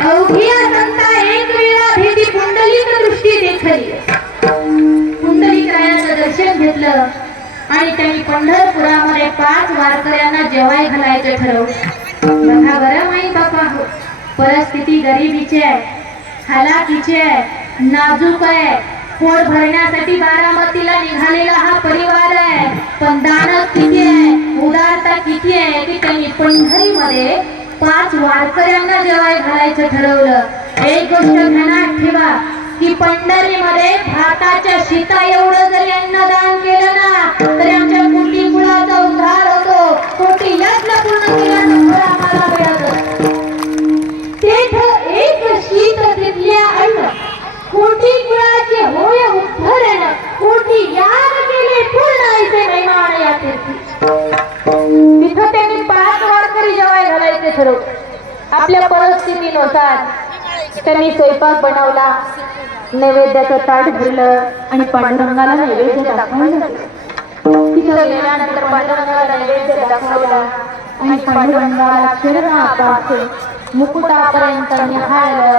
अवघिया संता एक वेळा पुंडलिक दृष्टी देखली. पुंडलिकरायाचं दर्शन घेतलं आणि त्यांनी पंढरपुरामध्ये पाच वारकऱ्यांना जेवाय घालायचं ठरवलं. बघा बरं माई बापा हो परिस्थिती गरिबीची आहे हालाकीची आहे नाजूक आहे. पोट भरण्यासाठी बारामतीला निघालेला हा परिवार आहे. पण दानत किती आहे उदारता किती आहे की त्यांनी पंढरीमध्ये पाच वारकऱ्यांना जेवाय घालायचं ठरवलं. एक गोष्ट ध्यानात ठेवा की पंढरीमध्ये भाताच्या शीता एवढं जरी अन्नदान केलं ना तरी आमच्या जेवाय घालायचे आपल्या परिस्थितीनुसार त्यांनी स्वयंपाक बनवला नैवेद्याचं ताट भरलं आणि पांडुरंगाला नैवेद्य दाखवलं तिथं गेल्यानंतर पांडुरंगाला नैवेद्य दाखवला आणि पांडुरंगाला शरीरापासून मुकुटापर्यंत निहाळलं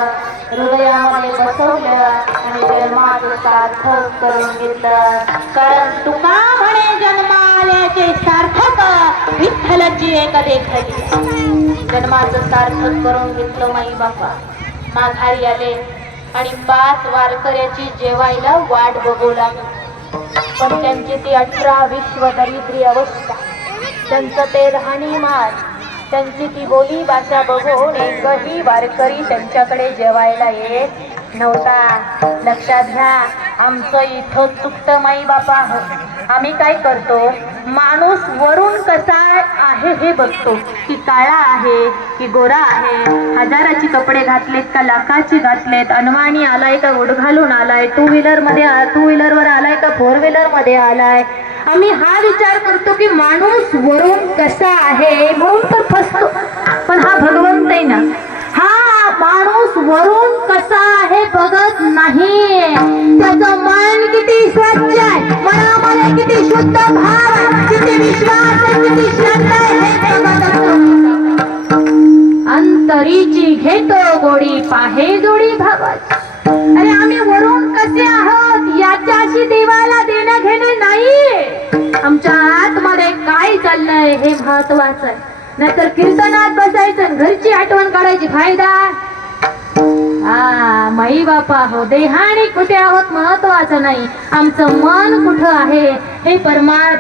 हृदयामध्ये बसवलं आणि सार्थक करून घेतलं. कारण तुका म्हणे जन्माल्याचे सार्थक विठ्ठलची एक देखली जन्माचं सार्थक करून घेतलं माई बापा. माघारी आले आणि पाच वारकऱ्याची जेवायला वाट बघू लागली पण त्यांची ती अठरा विश्व दरिद्री अवस्था. त्यांचं ते राहणीमान त्यांची ती बोली भाषा बघून एकही वारकरी त्यांच्याकडे जेवायला येत नव्हता. लक्षात घ्या आमचं इथं चुकतं माई बापा. आम्ही काय करतो? माणूस वरून कसा आहे हे बघतो. की काळा आहे की गोरा आहे. हजाराची कपडे घातलेत का लाखाची घातलेत? अनवाणी आलाय का उड घालून आलाय? टू व्हीलरमध्ये टू व्हीलर वर आलाय का फोर व्हीलरमध्ये आलाय? आम्ही हा विचार करतो की माणूस वरून कसा आहे? म्हणून तर फसतो. पण हा भगवंत पाहे जोडी भावाची अरे आम्ही वरून कसे आहोत? याच्याशी देवाला देणं घेणं नाही आमच्या आतमध्ये काय चाललंय हे महत्वाचं. आहे नाहीतर कीर्तनात बसायचं घरची आठवण काढायची फायदा. हा माई बापा हो देहाने कुठे आहोत? महत्वाचं नाही. आमचं मन कुठं आहे? हे परमार्थ